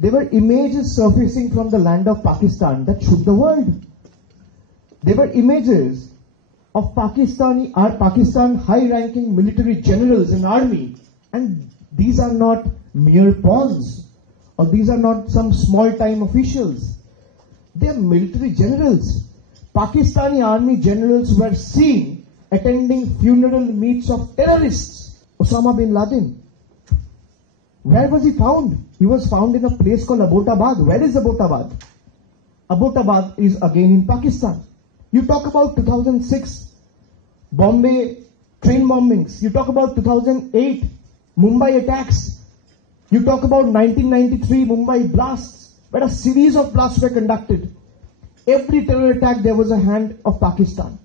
There were images surfacing from the land of Pakistan that shook the world. There were images of Pakistan high-ranking military generals in army, and these are not mere pawns, or these are not some small-time officials. They are military generals. Pakistani army generals were seen attending funeral meets of terrorists. Osama bin Laden. Where was he found? He was found in a place called Abbottabad. Where is Abbottabad? Abbottabad is again in Pakistan. You talk about 2006 Bombay train bombings. You talk about 2008 Mumbai attacks. You talk about 1993 Mumbai blasts, where a series of blasts were conducted. Every terror attack, there was a hand of Pakistan.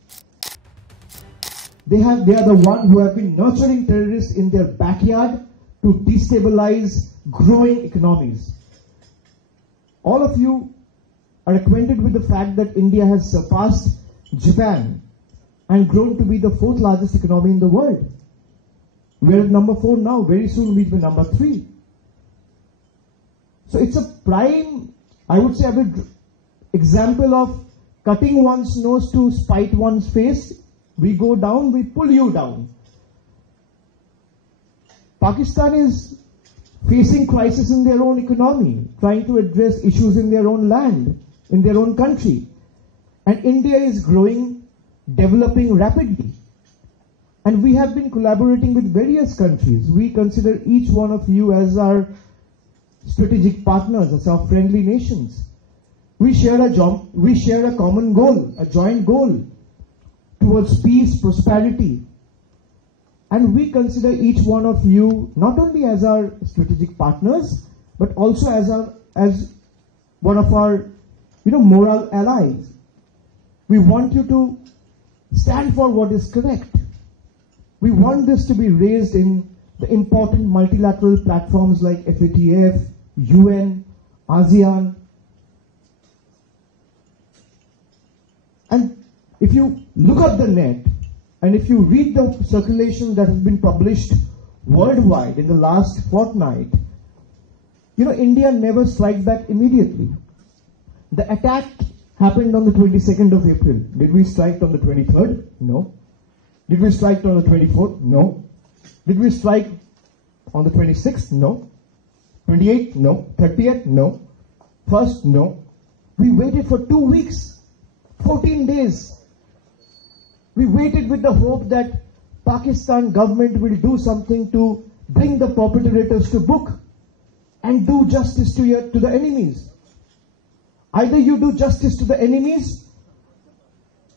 They are the one who have been nurturing terrorists in their backyard to destabilize growing economies. All of you are acquainted with the fact that India has surpassed Japan and grown to be the fourth largest economy in the world. We're at number 4 now. Very soon we'll be number 3. So it's a prime, I would say, a bit example of cutting one's nose to spite one's face. We go down, we pull you down. Pakistan is facing crisis in their own economy, trying to address issues in their own land, in their own country. And India is growing, developing rapidly. And we have been collaborating with various countries. We consider each one of you as our strategic partners, as our friendly nations. We share a common goal, a joint goal towards peace, prosperity. And we consider each one of you not only as our strategic partners, but also as one of our, moral allies. We want you to stand for what is correct. We want this to be raised in the important multilateral platforms like FATF, UN, ASEAN. And if you look up the net, and if you read the circulation that has been published worldwide in the last fortnight, India never strikes back immediately. The attack happened on the 22nd of April. Did we strike on the 23rd? No. Did we strike on the 24th? No. Did we strike on the 26th? No. 28th? No. 30th? No. 1st? No. We waited for 2 weeks, 14 days. We waited with the hope that Pakistan government will do something to bring the perpetrators to book and do justice to the enemies. Either you do justice to the enemies,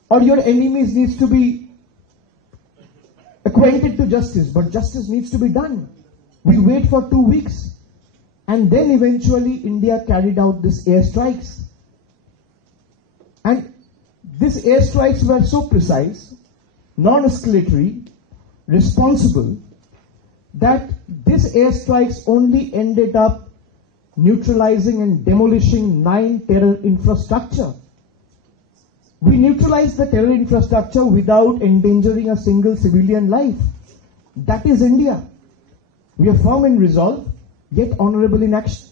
or your enemies needs to be acquainted to justice, but justice needs to be done. We wait for 2 weeks, and then eventually India carried out this airstrikes. And these airstrikes were so precise, non-escalatory, responsible, that these airstrikes only ended up neutralizing and demolishing 9 terror infrastructure. We neutralized the terror infrastructure without endangering a single civilian life. That is India. We are firm in resolve, yet honorable in action.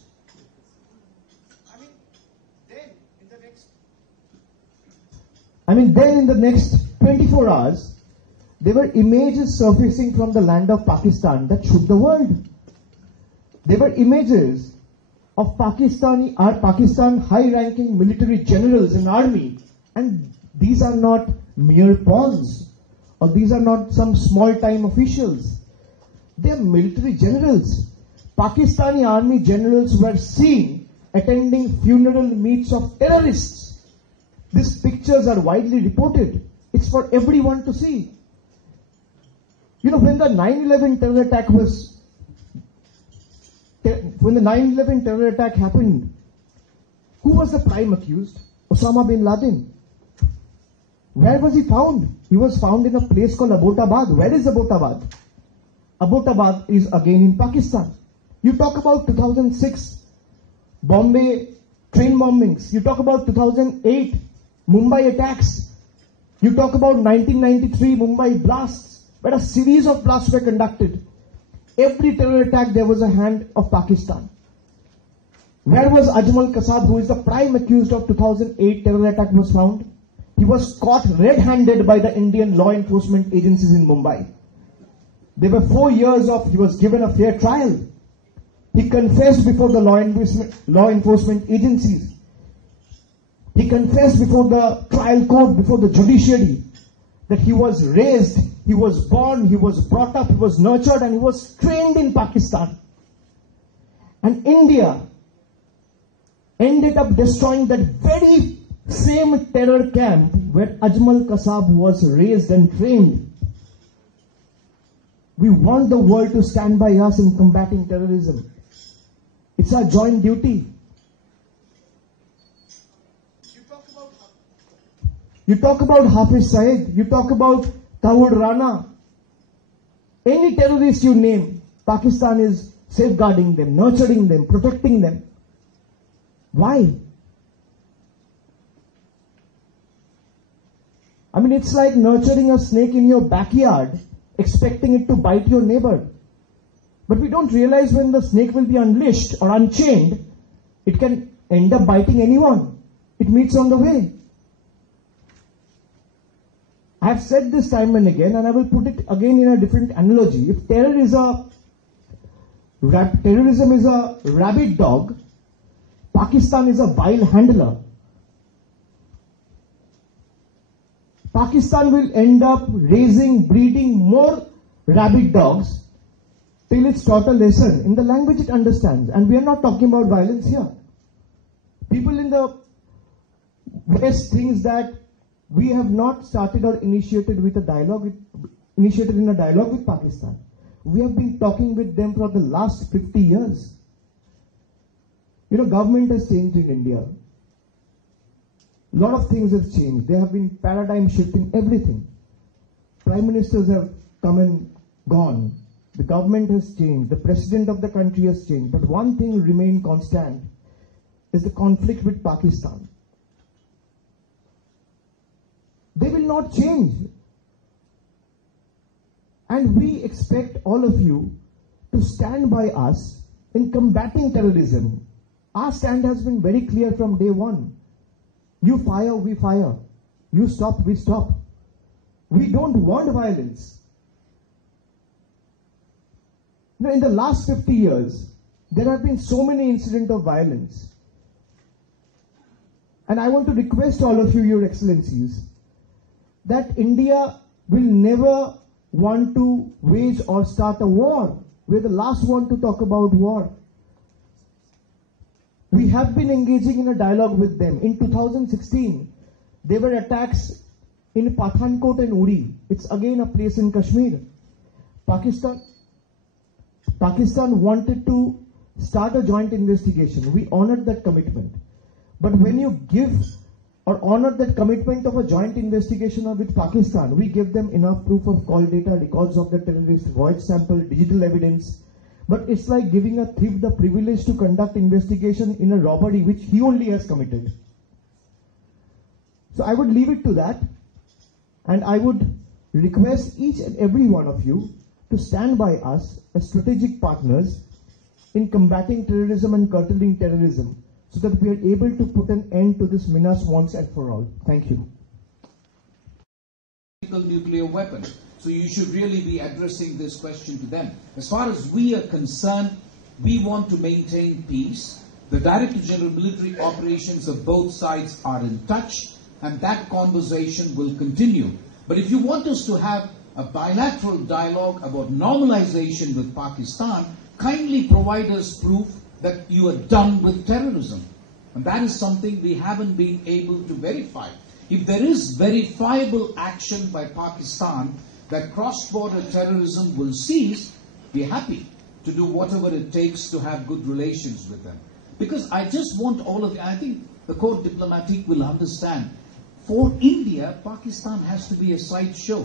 Then in the next 24 hours, there were images surfacing from the land of Pakistan that shook the world. There were images of Pakistan high-ranking military generals in army, and these are not mere pawns, or these are not some small-time officials. They are military generals. Pakistani army generals were seen attending funeral meets of terrorists. These pictures are widely reported. It's for everyone to see. When the 9/11 terror attack happened, who was the prime accused? Osama bin Laden. Where was he found? He was found in a place called Abbottabad. Where is Abbottabad? Abbottabad is again in Pakistan. You talk about 2006 Bombay train bombings. You talk about 2008 Mumbai attacks. You talk about 1993 Mumbai blasts, where a series of blasts were conducted. Every terror attack, there was a hand of Pakistan. Where was Ajmal Kasab, who is the prime accused of 2008 terror attack, was found? He was caught red-handed by the Indian law enforcement agencies in Mumbai. There were 4 years he was given a fair trial. He confessed before the law enforcement agencies. He confessed before the trial court, before the judiciary, that he was raised, he was born, he was brought up, he was nurtured, and he was trained in Pakistan. And India ended up destroying that very same terror camp where Ajmal Kasab was raised and trained. We want the world to stand by us in combating terrorism. It's our joint duty. You talk about Hafiz Saeed, you talk about Dawood Rana. Any terrorist you name, Pakistan is safeguarding them, nurturing them, protecting them. Why? I mean, it's like nurturing a snake in your backyard, expecting it to bite your neighbor. But we don't realize when the snake will be unleashed or unchained, it can end up biting anyone it meets on the way. I have said this time and again, and I will put it again in a different analogy. If terrorism is a rabid dog, Pakistan is a vile handler. Pakistan will end up raising, breeding more rabid dogs till it's taught a lesson in the language it understands. And we are not talking about violence here. People in the West think that we have not started or initiated in a dialogue with Pakistan. We have been talking with them for the last 50 years. You know, government has changed in India. A lot of things have changed. There have been paradigm shift in everything. Prime ministers have come and gone. The government has changed. The president of the country has changed. But one thing remained constant is the conflict with Pakistan. They will not change. And we expect all of you to stand by us in combating terrorism. Our stand has been very clear from day one. You fire, we fire. You stop, we stop. We don't want violence. Now, in the last 50 years, there have been so many incidents of violence. And I want to request all of you, Your Excellencies, that India will never want to wage or start a war. We're the last one to talk about war. We have been engaging in a dialogue with them. In 2016, there were attacks in Pathankot and Uri. It's again a place in Kashmir. Pakistan wanted to start a joint investigation. We honored that commitment. But when you give or honor that commitment of a joint investigation with Pakistan, we give them enough proof of call data, records of the terrorist, voice sample, digital evidence. But it's like giving a thief the privilege to conduct investigation in a robbery which he only has committed. So I would leave it to that, and I would request each and every one of you to stand by us as strategic partners in combating terrorism and curtailing terrorism, so that we are able to put an end to this menace once and for all. Thank you. Nuclear weapon. So you should really be addressing this question to them. As far as we are concerned, we want to maintain peace. The Director General military operations of both sides are in touch, and that conversation will continue. But if you want us to have a bilateral dialogue about normalization with Pakistan, kindly provide us proof that you are done with terrorism. And that is something we haven't been able to verify. If there is verifiable action by Pakistan that cross-border terrorism will cease, we're happy to do whatever it takes to have good relations with them. Because I just want all of you, I think the Corps Diplomatique will understand, for India, Pakistan has to be a sideshow.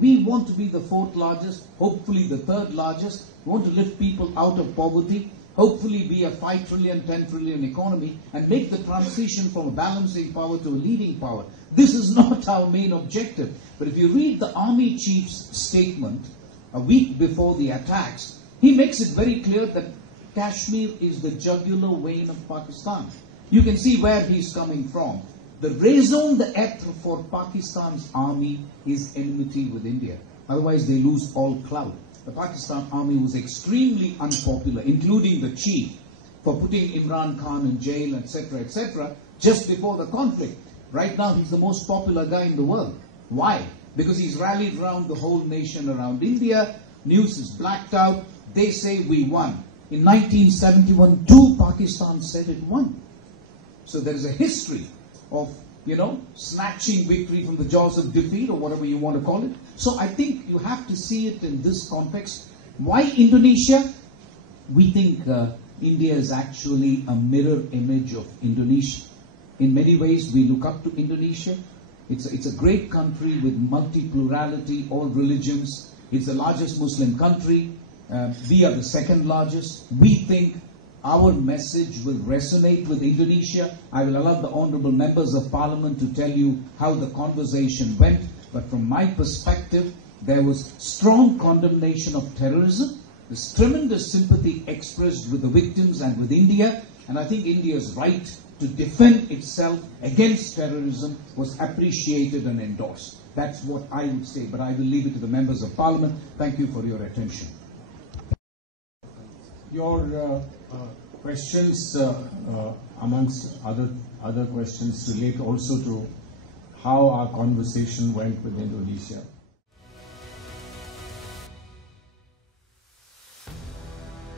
We want to be the 4th largest, hopefully the 3rd largest. We want to lift people out of poverty, hopefully be a 5 trillion, 10 trillion economy, and make the transition from a balancing power to a leading power. This is not our main objective. But if you read the Army Chief's statement a week before the attacks, he makes it very clear that Kashmir is the jugular vein of Pakistan. You can see where he's coming from. The raison d'etre for Pakistan's army is enmity with India. Otherwise, they lose all clout. The Pakistan army was extremely unpopular, including the chief, for putting Imran Khan in jail, etc., just before the conflict. Right now, he's the most popular guy in the world. Why? Because he's rallied around the whole nation around India. News is blacked out. They say we won. In 1971, Pakistan said it won. So there is a history of, snatching victory from the jaws of defeat, or whatever you want to call it. So I think you have to see it in this context. Why Indonesia? We think India is actually a mirror image of Indonesia. In many ways, we look up to Indonesia. It's a great country with multi-plurality, all religions. It's the largest Muslim country. We are the second largest. We think our message will resonate with Indonesia. I will allow the honorable members of parliament to tell you how the conversation went. But from my perspective, there was strong condemnation of terrorism. There's tremendous sympathy expressed with the victims and with India. And I think India's right to defend itself against terrorism was appreciated and endorsed. That's what I would say, but I will leave it to the members of parliament. Thank you for your attention. Your questions, amongst other questions, relate also to how our conversation went with Indonesia.